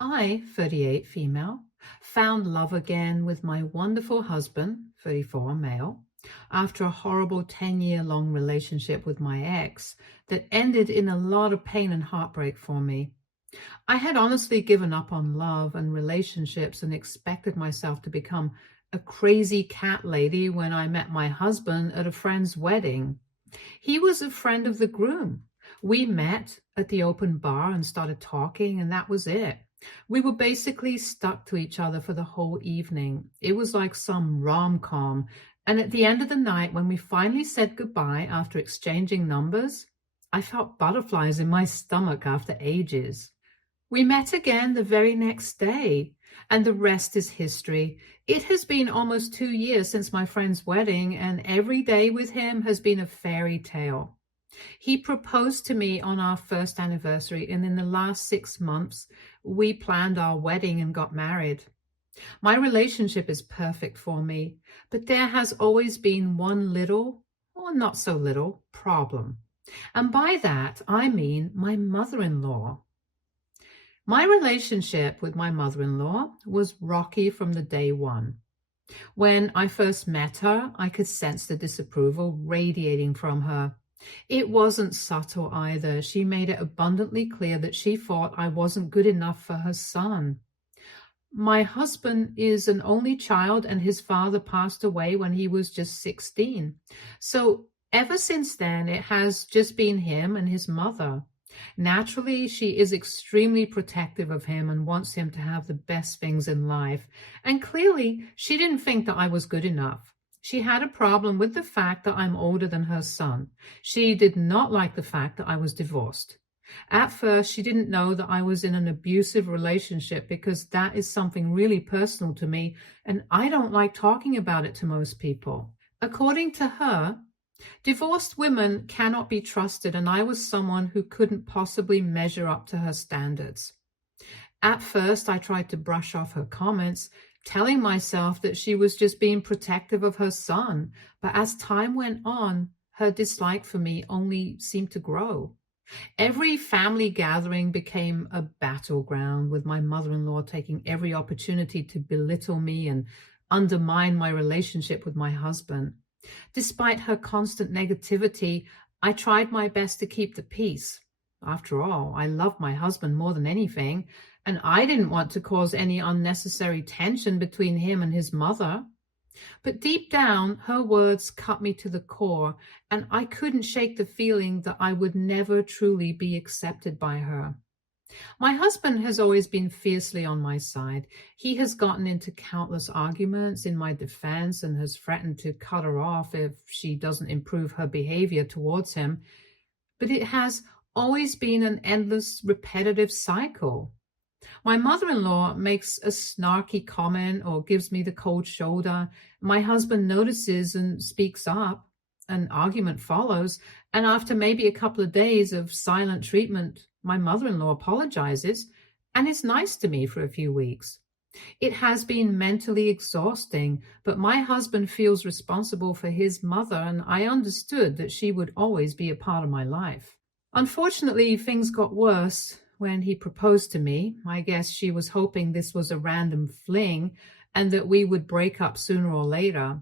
I, 38 female, found love again with my wonderful husband, 34 male, after a horrible 10-year-long relationship with my ex that ended in a lot of pain and heartbreak for me. I had honestly given up on love and relationships and expected myself to become a crazy cat lady when I met my husband at a friend's wedding. He was a friend of the groom. We met at the open bar and started talking, and that was it. We were basically stuck to each other for the whole evening. It was like some rom-com. And at the end of the night, when we finally said goodbye after exchanging numbers, I felt butterflies in my stomach after ages. We met again the very next day, and the rest is history. It has been almost 2 years since my friend's wedding, and every day with him has been a fairy tale. He proposed to me on our first anniversary, and in the last 6 months, we planned our wedding and got married. My relationship is perfect for me, but there has always been one little, or not so little, problem. And by that, I mean my mother-in-law. My relationship with my mother-in-law was rocky from the day one. When I first met her, I could sense the disapproval radiating from her. It wasn't subtle either. She made it abundantly clear that she thought I wasn't good enough for her son. My husband is an only child, and his father passed away when he was just 16. So ever since then, it has just been him and his mother. Naturally, she is extremely protective of him and wants him to have the best things in life. And clearly, she didn't think that I was good enough. She had a problem with the fact that I'm older than her son. She did not like the fact that I was divorced. At first, she didn't know that I was in an abusive relationship because that is something really personal to me, and I don't like talking about it to most people. According to her, divorced women cannot be trusted, and I was someone who couldn't possibly measure up to her standards. At first, I tried to brush off her comments, telling myself that she was just being protective of her son. But as time went on, her dislike for me only seemed to grow. Every family gathering became a battleground, with my mother-in-law taking every opportunity to belittle me and undermine my relationship with my husband. Despite her constant negativity, I tried my best to keep the peace. After all, I loved my husband more than anything, and I didn't want to cause any unnecessary tension between him and his mother. But deep down, her words cut me to the core, and I couldn't shake the feeling that I would never truly be accepted by her. My husband has always been fiercely on my side. He has gotten into countless arguments in my defense and has threatened to cut her off if she doesn't improve her behavior towards him. But it has always been an endless, repetitive cycle. My mother-in-law makes a snarky comment or gives me the cold shoulder. My husband notices and speaks up. An argument follows, and after maybe a couple of days of silent treatment, my mother-in-law apologizes and is nice to me for a few weeks. It has been mentally exhausting, but my husband feels responsible for his mother, and I understood that she would always be a part of my life. Unfortunately, things got worse when he proposed to me. I guess she was hoping this was a random fling and that we would break up sooner or later.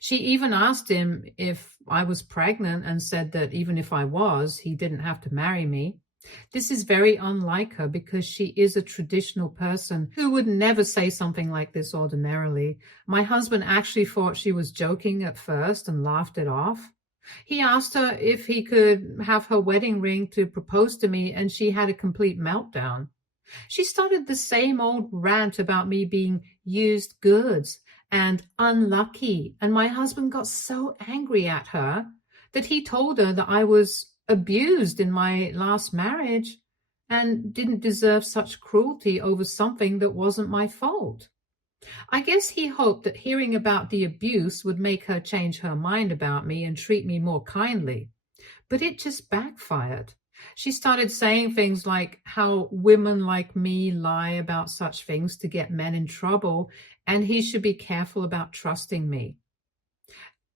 She even asked him if I was pregnant and said that even if I was, he didn't have to marry me. This is very unlike her because she is a traditional person who would never say something like this ordinarily. My husband actually thought she was joking at first and laughed it off. He asked her if he could have her wedding ring to propose to me, and she had a complete meltdown. She started the same old rant about me being used goods and unlucky, and my husband got so angry at her that he told her that I was abused in my last marriage and didn't deserve such cruelty over something that wasn't my fault. I guess he hoped that hearing about the abuse would make her change her mind about me and treat me more kindly. But it just backfired. She started saying things like how women like me lie about such things to get men in trouble, and he should be careful about trusting me.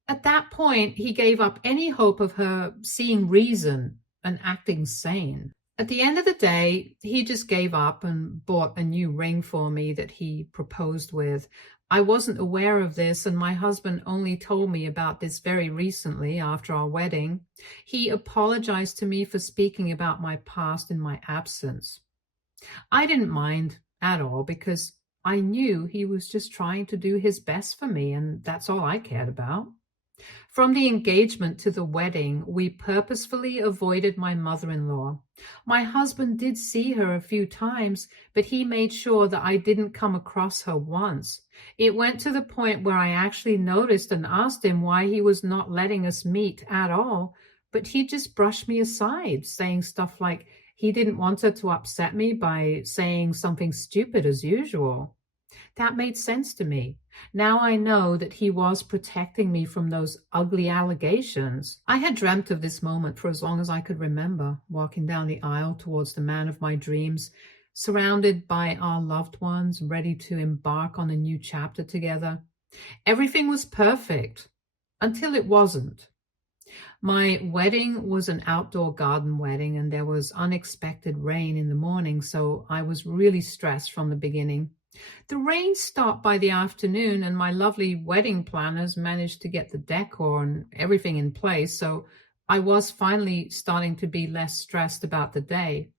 At that point, he gave up any hope of her seeing reason and acting sane. At the end of the day, he just gave up and bought a new ring for me that he proposed with. I wasn't aware of this, and my husband only told me about this very recently after our wedding. He apologized to me for speaking about my past in my absence. I didn't mind at all because I knew he was just trying to do his best for me, and that's all I cared about. From the engagement to the wedding, we purposefully avoided my mother-in-law. My husband did see her a few times, but he made sure that I didn't come across her once. It went to the point where I actually noticed and asked him why he was not letting us meet at all, but he just brushed me aside, saying stuff like he didn't want her to upset me by saying something stupid as usual. That made sense to me. Now I know that he was protecting me from those ugly allegations. I had dreamt of this moment for as long as I could remember, walking down the aisle towards the man of my dreams, surrounded by our loved ones, ready to embark on a new chapter together. Everything was perfect until it wasn't. My wedding was an outdoor garden wedding, and there was unexpected rain in the morning, so I was really stressed from the beginning. The rain stopped by the afternoon, and my lovely wedding planners managed to get the decor and everything in place, so I was finally starting to be less stressed about the day.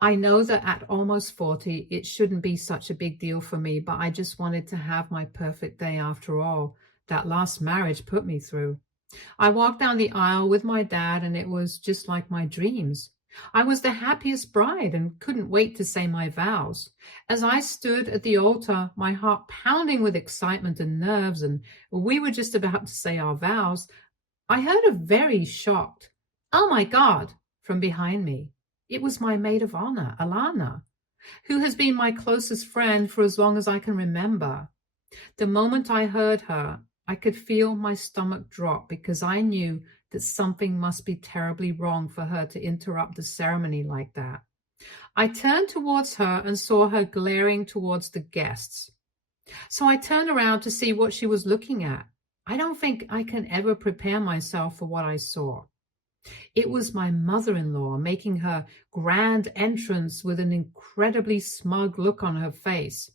I know that at almost 40, it shouldn't be such a big deal for me, but I just wanted to have my perfect day after all that last marriage put me through. I walked down the aisle with my dad, and it was just like my dreams. I was the happiest bride and couldn't wait to say my vows. As I stood at the altar, my heart pounding with excitement and nerves, and we were just about to say our vows, I heard a very shocked, "Oh my God," from behind me. It was my maid of honor, Alana, who has been my closest friend for as long as I can remember. The moment I heard her, I could feel my stomach drop because I knew that something must be terribly wrong for her to interrupt the ceremony like that. I turned towards her and saw her glaring towards the guests. So I turned around to see what she was looking at. I don't think I can ever prepare myself for what I saw. It was my mother-in-law making her grand entrance with an incredibly smug look on her face.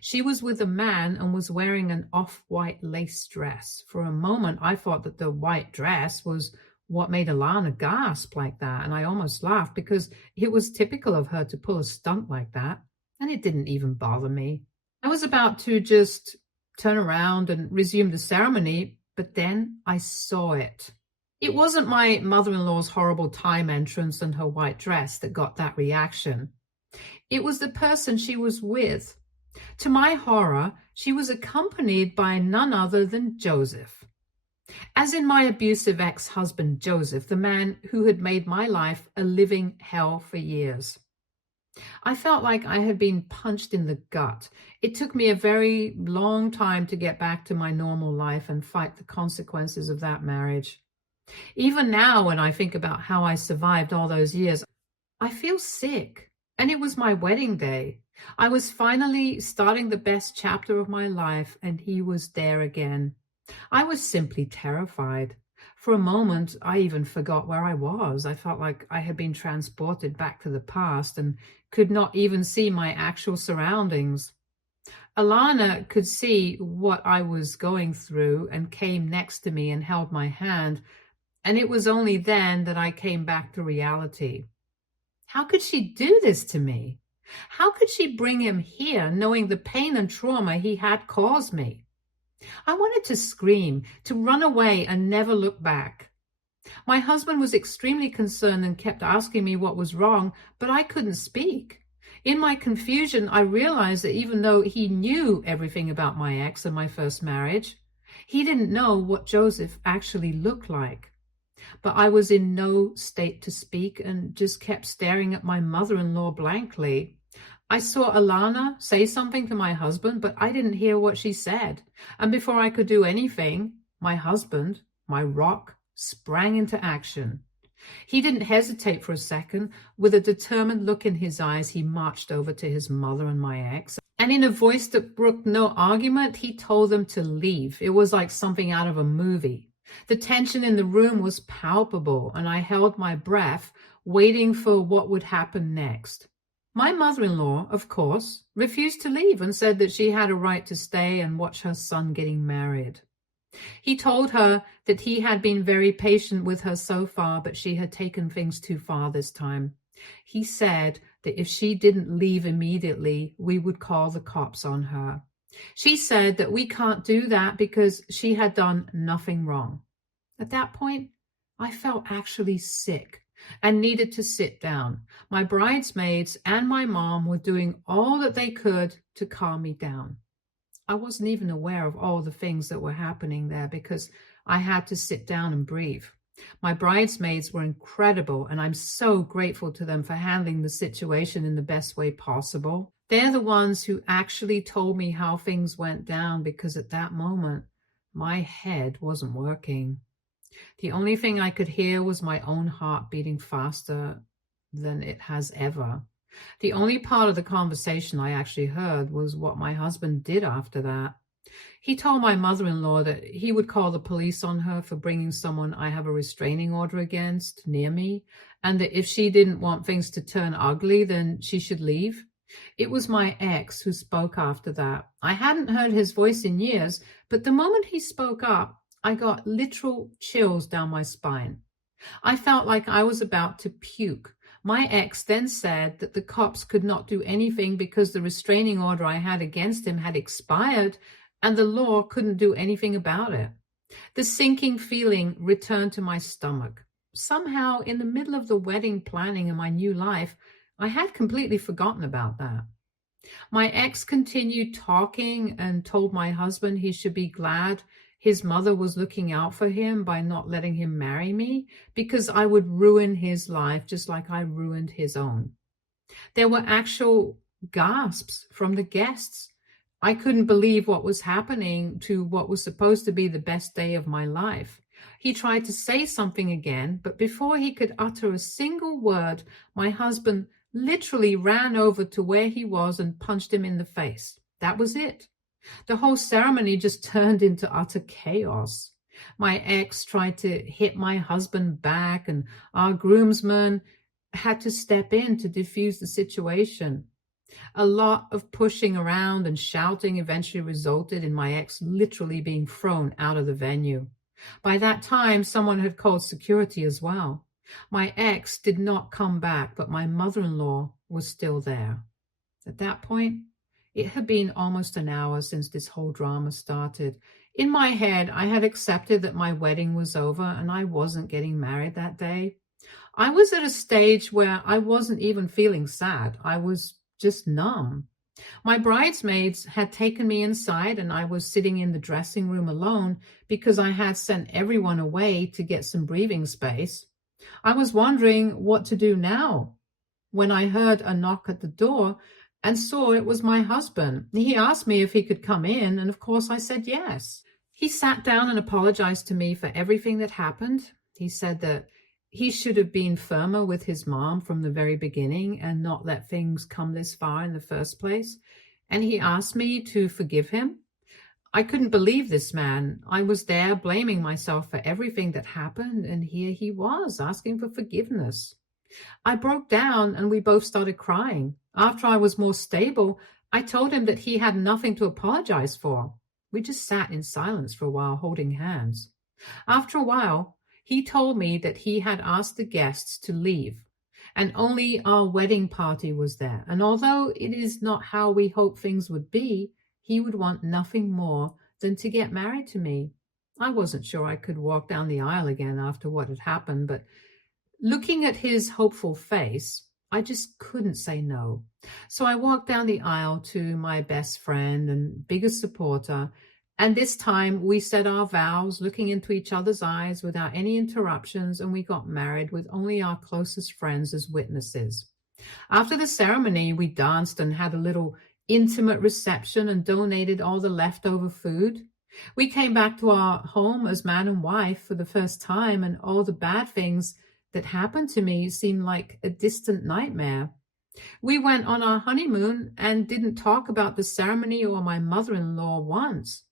She was with a man and was wearing an off-white lace dress. For a moment, I thought that the white dress was what made Alana gasp like that, and I almost laughed because it was typical of her to pull a stunt like that, and it didn't even bother me. I was about to just turn around and resume the ceremony, but then I saw it. It wasn't my mother-in-law's horrible time entrance and her white dress that got that reaction. It was the person she was with. To my horror, she was accompanied by none other than Joseph. As in my abusive ex-husband Joseph, the man who had made my life a living hell for years. I felt like I had been punched in the gut. It took me a very long time to get back to my normal life and fight the consequences of that marriage. Even now, when I think about how I survived all those years, I feel sick. And it was my wedding day. I was finally starting the best chapter of my life, and he was there again. I was simply terrified. For a moment, I even forgot where I was. I felt like I had been transported back to the past and could not even see my actual surroundings. Alana could see what I was going through and came next to me and held my hand, and it was only then that I came back to reality. How could she do this to me? How could she bring him here, knowing the pain and trauma he had caused me? I wanted to scream, to run away and never look back. My husband was extremely concerned and kept asking me what was wrong, but I couldn't speak. In my confusion, I realized that even though he knew everything about my ex and my first marriage, he didn't know what Joseph actually looked like. But I was in no state to speak and just kept staring at my mother-in-law blankly. I saw Alana say something to my husband, but I didn't hear what she said. And before I could do anything, my husband, my rock, sprang into action. He didn't hesitate for a second. With a determined look in his eyes, he marched over to his mother and my ex. And in a voice that brooked no argument, he told them to leave. It was like something out of a movie. The tension in the room was palpable, and I held my breath, waiting for what would happen next. My mother-in-law, of course, refused to leave and said that she had a right to stay and watch her son getting married. He told her that he had been very patient with her so far, but she had taken things too far this time. He said that if she didn't leave immediately, we would call the cops on her. She said that we can't do that because she had done nothing wrong. At that point, I felt actually sick and needed to sit down. My bridesmaids and my mom were doing all that they could to calm me down. I wasn't even aware of all the things that were happening there because I had to sit down and breathe. My bridesmaids were incredible, and I'm so grateful to them for handling the situation in the best way possible. They're the ones who actually told me how things went down because at that moment, my head wasn't working. The only thing I could hear was my own heart beating faster than it has ever. The only part of the conversation I actually heard was what my husband did after that. He told my mother-in-law that he would call the police on her for bringing someone I have a restraining order against near me, and that if she didn't want things to turn ugly, then she should leave. It was my ex who spoke after that. I hadn't heard his voice in years, but the moment he spoke up, I got literal chills down my spine. I felt like I was about to puke. My ex then said that the cops could not do anything because the restraining order I had against him had expired and the law couldn't do anything about it. The sinking feeling returned to my stomach. Somehow, in the middle of the wedding planning and my new life, I had completely forgotten about that. My ex continued talking and told my husband he should be glad his mother was looking out for him by not letting him marry me because I would ruin his life just like I ruined his own. There were actual gasps from the guests. I couldn't believe what was happening to what was supposed to be the best day of my life. He tried to say something again, but before he could utter a single word, my husband literally ran over to where he was and punched him in the face. That was it. The whole ceremony just turned into utter chaos. My ex tried to hit my husband back, and our groomsmen had to step in to defuse the situation. A lot of pushing around and shouting eventually resulted in my ex literally being thrown out of the venue. By that time, someone had called security as well. My ex did not come back, but my mother-in-law was still there. At that point, it had been almost an hour since this whole drama started. In my head, I had accepted that my wedding was over and I wasn't getting married that day. I was at a stage where I wasn't even feeling sad. I was just numb. My bridesmaids had taken me inside and I was sitting in the dressing room alone because I had sent everyone away to get some breathing space. I was wondering what to do now when I heard a knock at the door and saw it was my husband. He asked me if he could come in, and of course I said yes. He sat down and apologized to me for everything that happened. He said that he should have been firmer with his mom from the very beginning and not let things come this far in the first place. And he asked me to forgive him. I couldn't believe this man. I was there blaming myself for everything that happened, and here he was asking for forgiveness. I broke down and we both started crying. After I was more stable, I told him that he had nothing to apologize for. We just sat in silence for a while, holding hands. After a while, he told me that he had asked the guests to leave, and only our wedding party was there. And although it is not how we hoped things would be, he would want nothing more than to get married to me. I wasn't sure I could walk down the aisle again after what had happened, but looking at his hopeful face, I just couldn't say no. So I walked down the aisle to my best friend and biggest supporter, and this time we said our vows, looking into each other's eyes without any interruptions, and we got married with only our closest friends as witnesses. After the ceremony, we danced and had a little intimate reception and donated all the leftover food. We came back to our home as man and wife for the first time, and all the bad things that happened to me seemed like a distant nightmare. We went on our honeymoon and didn't talk about the ceremony or my mother-in-law once.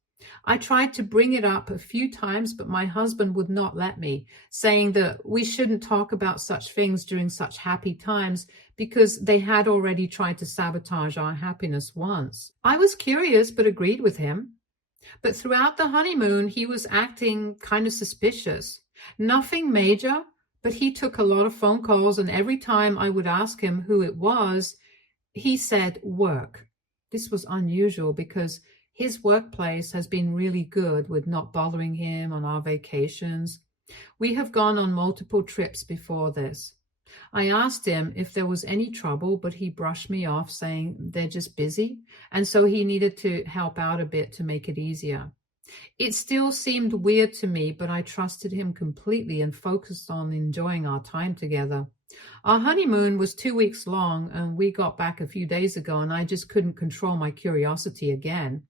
I tried to bring it up a few times, but my husband would not let me, saying that we shouldn't talk about such things during such happy times because they had already tried to sabotage our happiness once. I was curious, but agreed with him. But throughout the honeymoon, he was acting kind of suspicious. Nothing major, but he took a lot of phone calls, and every time I would ask him who it was, he said work. This was unusual because his workplace has been really good with not bothering him on our vacations. We have gone on multiple trips before this. I asked him if there was any trouble, but he brushed me off, saying they're just busy, and so he needed to help out a bit to make it easier. It still seemed weird to me, but I trusted him completely and focused on enjoying our time together. Our honeymoon was 2 weeks long, and we got back a few days ago, and I just couldn't control my curiosity again.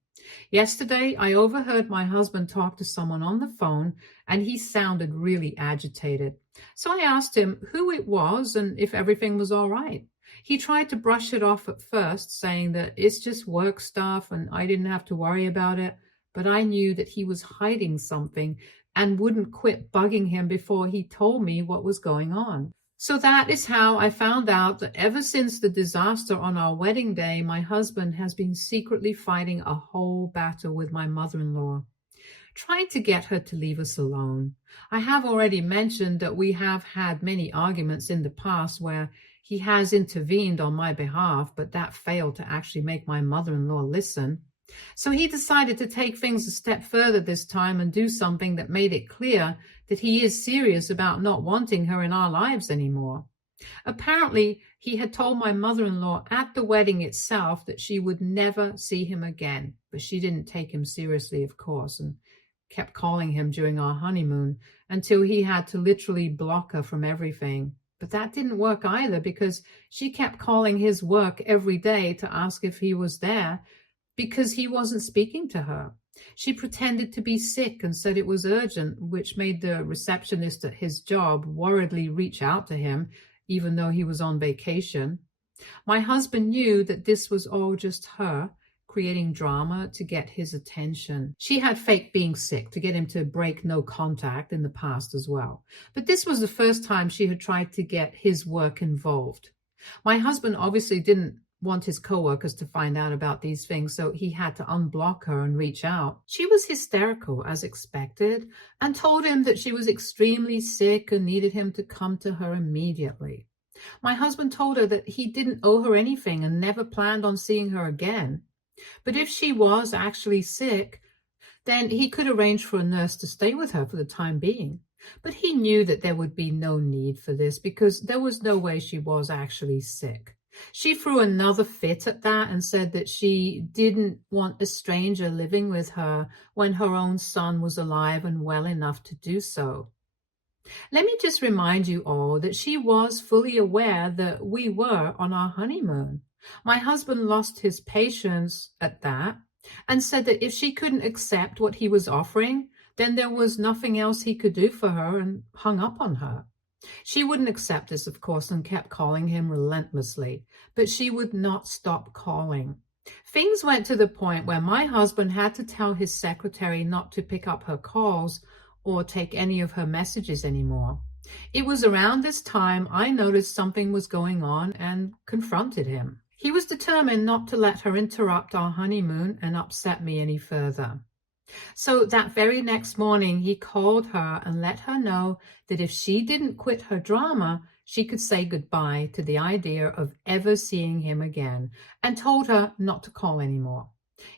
Yesterday, I overheard my husband talk to someone on the phone, and he sounded really agitated. So I asked him who it was and if everything was all right. He tried to brush it off at first, saying that it's just work stuff and I didn't have to worry about it, but I knew that he was hiding something and wouldn't quit bugging him before he told me what was going on. So that is how I found out that ever since the disaster on our wedding day, my husband has been secretly fighting a whole battle with my mother-in-law, trying to get her to leave us alone. I have already mentioned that we have had many arguments in the past where he has intervened on my behalf, but that failed to actually make my mother-in-law listen. So he decided to take things a step further this time and do something that made it clear that he is serious about not wanting her in our lives anymore. Apparently, he had told my mother-in-law at the wedding itself that she would never see him again, but she didn't take him seriously, of course, and kept calling him during our honeymoon until he had to literally block her from everything. But that didn't work either because she kept calling his work every day to ask if he was there because he wasn't speaking to her. She pretended to be sick and said it was urgent, which made the receptionist at his job worriedly reach out to him, even though he was on vacation. My husband knew that this was all just her creating drama to get his attention. She had faked being sick to get him to break no contact in the past as well. But this was the first time she had tried to get his work involved. My husband obviously didn't want his coworkers to find out about these things, so he had to unblock her and reach out. She was hysterical, as expected, and told him that she was extremely sick and needed him to come to her immediately. My husband told her that he didn't owe her anything and never planned on seeing her again. But if she was actually sick, then he could arrange for a nurse to stay with her for the time being. But he knew that there would be no need for this because there was no way she was actually sick. She threw another fit at that and said that she didn't want a stranger living with her when her own son was alive and well enough to do so. Let me just remind you all that she was fully aware that we were on our honeymoon. My husband lost his patience at that and said that if she couldn't accept what he was offering, then there was nothing else he could do for her and hung up on her. She wouldn't accept this, of course, and kept calling him relentlessly, but she would not stop calling. Things went to the point where my husband had to tell his secretary not to pick up her calls or take any of her messages anymore. It was around this time I noticed something was going on and confronted him. He was determined not to let her interrupt our honeymoon and upset me any further. So that very next morning, he called her and let her know that if she didn't quit her drama, she could say goodbye to the idea of ever seeing him again, and told her not to call anymore.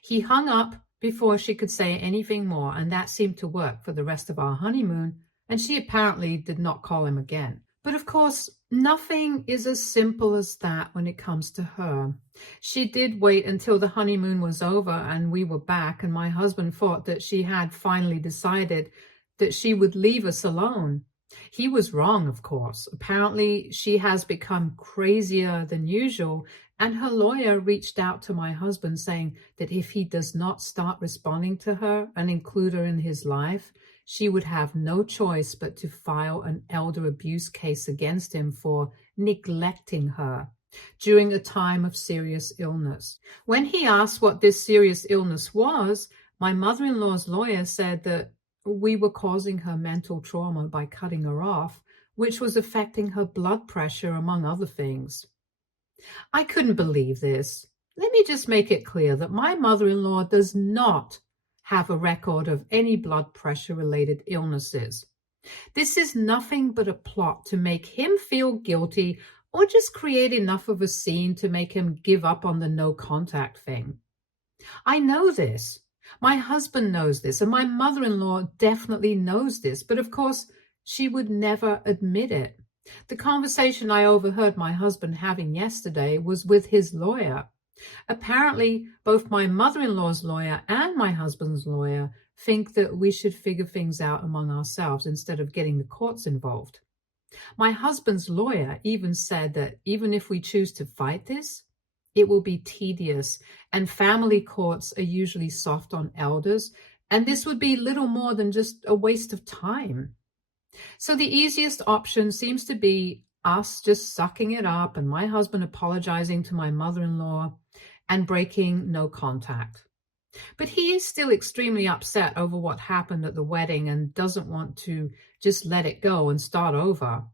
He hung up before she could say anything more, and that seemed to work for the rest of our honeymoon, and she apparently did not call him again. But of course, nothing is as simple as that when it comes to her. She did wait until the honeymoon was over and we were back, and my husband thought that she had finally decided that she would leave us alone. He was wrong, of course. Apparently, she has become crazier than usual, and her lawyer reached out to my husband saying that if he does not start responding to her and include her in his life, she would have no choice but to file an elder abuse case against him for neglecting her during a time of serious illness. When he asked what this serious illness was, My mother-in-law's lawyer said that we were causing her mental trauma by cutting her off, which was affecting her blood pressure, among other things. I couldn't believe this. Let me just make it clear that my mother-in-law does not have a record of any blood pressure-related illnesses. This is nothing but a plot to make him feel guilty or just create enough of a scene to make him give up on the no contact thing. I know this. My husband knows this, and my mother-in-law definitely knows this, but of course, she would never admit it. The conversation I overheard my husband having yesterday was with his lawyer. Apparently, both my mother-in-law's lawyer and my husband's lawyer think that we should figure things out among ourselves instead of getting the courts involved. My husband's lawyer even said that even if we choose to fight this, it will be tedious, and family courts are usually soft on elders, and this would be little more than just a waste of time. So the easiest option seems to be us just sucking it up and my husband apologizing to my mother-in-law and breaking no contact. But he is still extremely upset over what happened at the wedding and doesn't want to just let it go and start over.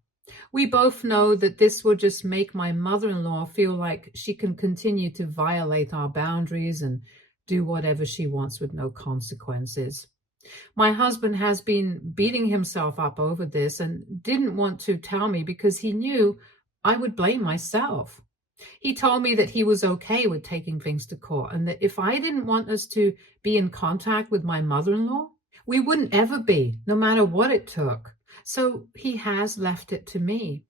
We both know that this will just make my mother-in-law feel like she can continue to violate our boundaries and do whatever she wants with no consequences. My husband has been beating himself up over this and didn't want to tell me because he knew I would blame myself. He told me that he was okay with taking things to court and that if I didn't want us to be in contact with my mother-in-law, we wouldn't ever be, no matter what it took. So he has left it to me.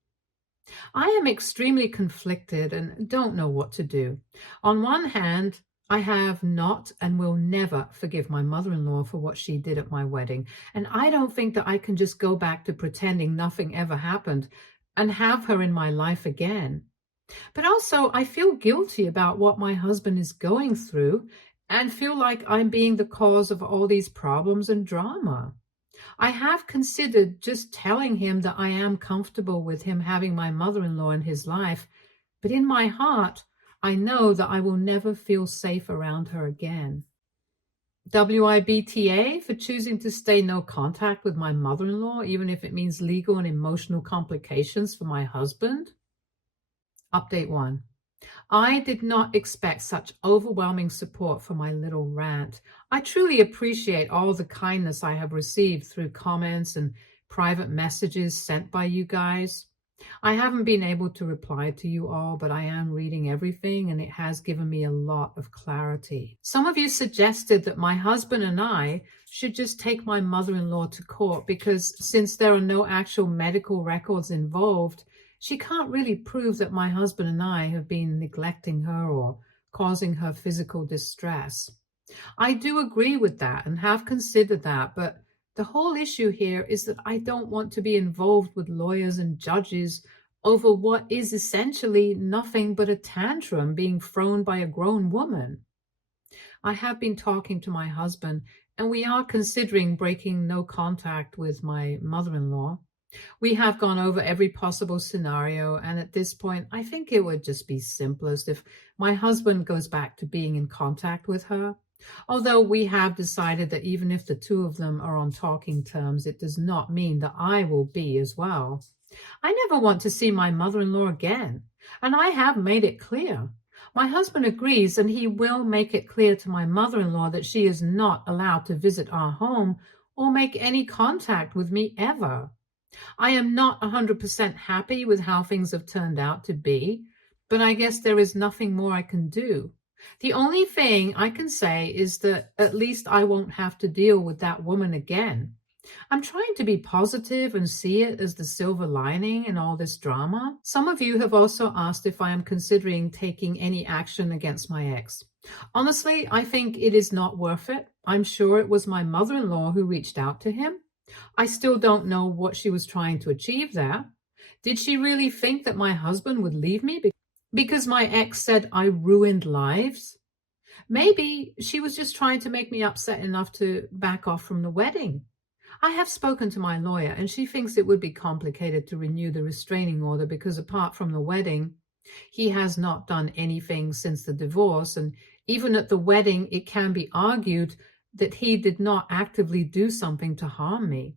I am extremely conflicted and don't know what to do. On one hand, I have not and will never forgive my mother-in-law for what she did at my wedding, and I don't think that I can just go back to pretending nothing ever happened and have her in my life again. But also, I feel guilty about what my husband is going through and feel like I'm being the cause of all these problems and drama. I have considered just telling him that I am comfortable with him having my mother-in-law in his life, but in my heart, I know that I will never feel safe around her again. WIBTA for choosing to stay no contact with my mother-in-law, even if it means legal and emotional complications for my husband. Update 1. I did not expect such overwhelming support for my little rant. I truly appreciate all the kindness I have received through comments and private messages sent by you guys. I haven't been able to reply to you all, but I am reading everything and it has given me a lot of clarity. Some of you suggested that my husband and I should just take my mother-in-law to court because since there are no actual medical records involved, she can't really prove that my husband and I have been neglecting her or causing her physical distress. I do agree with that and have considered that, but the whole issue here is that I don't want to be involved with lawyers and judges over what is essentially nothing but a tantrum being thrown by a grown woman. I have been talking to my husband, and we are considering breaking no contact with my mother-in-law. We have gone over every possible scenario, and at this point, I think it would just be simplest if my husband goes back to being in contact with her. Although we have decided that even if the two of them are on talking terms, it does not mean that I will be as well. I never want to see my mother-in-law again, and I have made it clear. My husband agrees, and he will make it clear to my mother-in-law that she is not allowed to visit our home or make any contact with me ever. I am not 100% happy with how things have turned out to be, but I guess there is nothing more I can do. The only thing I can say is that at least I won't have to deal with that woman again. I'm trying to be positive and see it as the silver lining in all this drama. Some of you have also asked if I am considering taking any action against my ex. Honestly, I think it is not worth it. I'm sure it was my mother-in-law who reached out to him. I still don't know what she was trying to achieve there. Did she really think that my husband would leave me because my ex said I ruined lives? Maybe she was just trying to make me upset enough to back off from the wedding. I have spoken to my lawyer, and she thinks it would be complicated to renew the restraining order because apart from the wedding, he has not done anything since the divorce, and even at the wedding, it can be argued that he did not actively do something to harm me.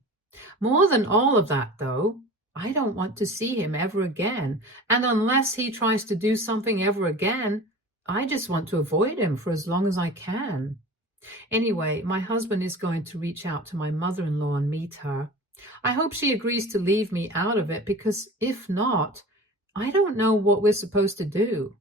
More than all of that, though, I don't want to see him ever again. And unless he tries to do something ever again, I just want to avoid him for as long as I can. Anyway, my husband is going to reach out to my mother-in-law and meet her. I hope she agrees to leave me out of it, because if not, I don't know what we're supposed to do.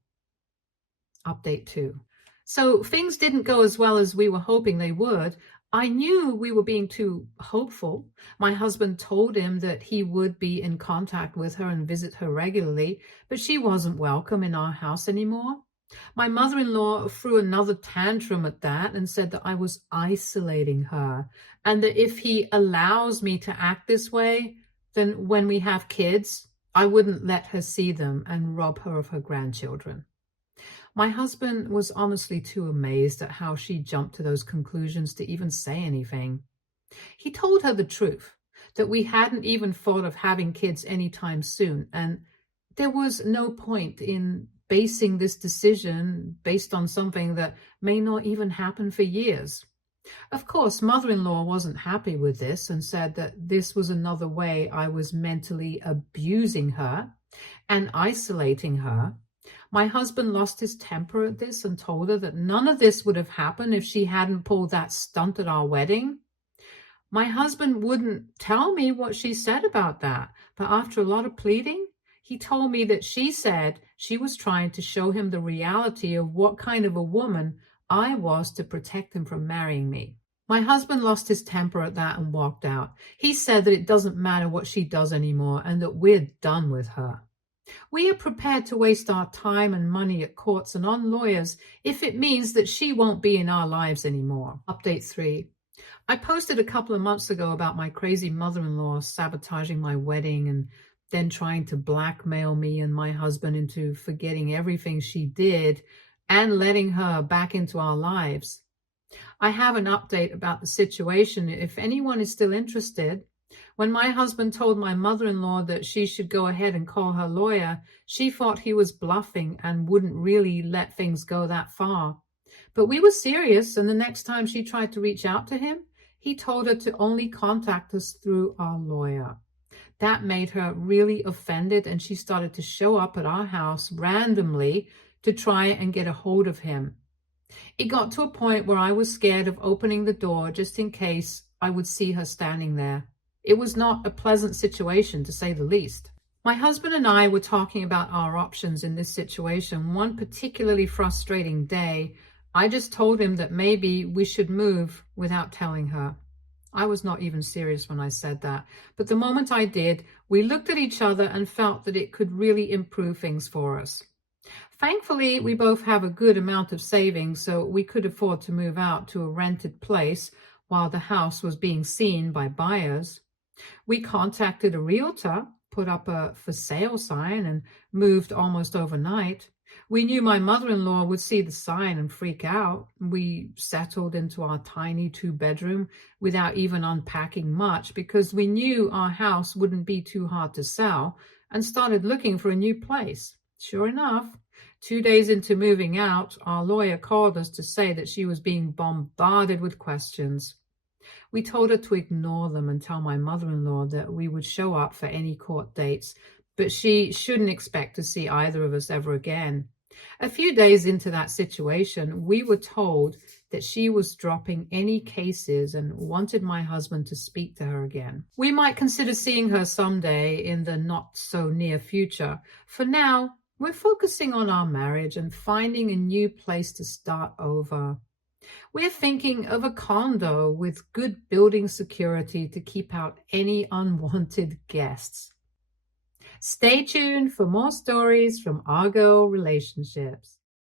Update 2. So things didn't go as well as we were hoping they would. I knew we were being too hopeful. My husband told him that he would be in contact with her and visit her regularly, but she wasn't welcome in our house anymore. My mother-in-law threw another tantrum at that and said that I was isolating her, and that if he allows me to act this way, then when we have kids, I wouldn't let her see them and rob her of her grandchildren. My husband was honestly too amazed at how she jumped to those conclusions to even say anything. He told her the truth, that we hadn't even thought of having kids anytime soon, and there was no point in basing this decision based on something that may not even happen for years. Of course, mother-in-law wasn't happy with this and said that this was another way I was mentally abusing her and isolating her. My husband lost his temper at this and told her that none of this would have happened if she hadn't pulled that stunt at our wedding. My husband wouldn't tell me what she said about that, but after a lot of pleading, he told me that she said she was trying to show him the reality of what kind of a woman I was to protect him from marrying me. My husband lost his temper at that and walked out. He said that it doesn't matter what she does anymore and that we're done with her. We are prepared to waste our time and money at courts and on lawyers if it means that she won't be in our lives anymore. Update 3. I posted a couple of months ago about my crazy mother-in-law sabotaging my wedding and then trying to blackmail me and my husband into forgetting everything she did and letting her back into our lives. I have an update about the situation if anyone is still interested. When my husband told my mother-in-law that she should go ahead and call her lawyer, she thought he was bluffing and wouldn't really let things go that far. But we were serious, and the next time she tried to reach out to him, he told her to only contact us through our lawyer. That made her really offended, and she started to show up at our house randomly to try and get a hold of him. It got to a point where I was scared of opening the door just in case I would see her standing there. It was not a pleasant situation, to say the least. My husband and I were talking about our options in this situation. One particularly frustrating day, I just told him that maybe we should move without telling her. I was not even serious when I said that, but the moment I did, we looked at each other and felt that it could really improve things for us. Thankfully, we both have a good amount of savings, so we could afford to move out to a rented place while the house was being seen by buyers. We contacted a realtor, put up a for sale sign, and moved almost overnight. We knew my mother-in-law would see the sign and freak out. We settled into our tiny 2-bedroom without even unpacking much because we knew our house wouldn't be too hard to sell, and started looking for a new place. Sure enough, 2 days into moving out, our lawyer called us to say that she was being bombarded with questions. We told her to ignore them and tell my mother-in-law that we would show up for any court dates, but she shouldn't expect to see either of us ever again. A few days into that situation, we were told that she was dropping any cases and wanted my husband to speak to her again. We might consider seeing her someday in the not-so-near future. For now, we're focusing on our marriage and finding a new place to start over. We're thinking of a condo with good building security to keep out any unwanted guests. Stay tuned for more stories from our girl relationships.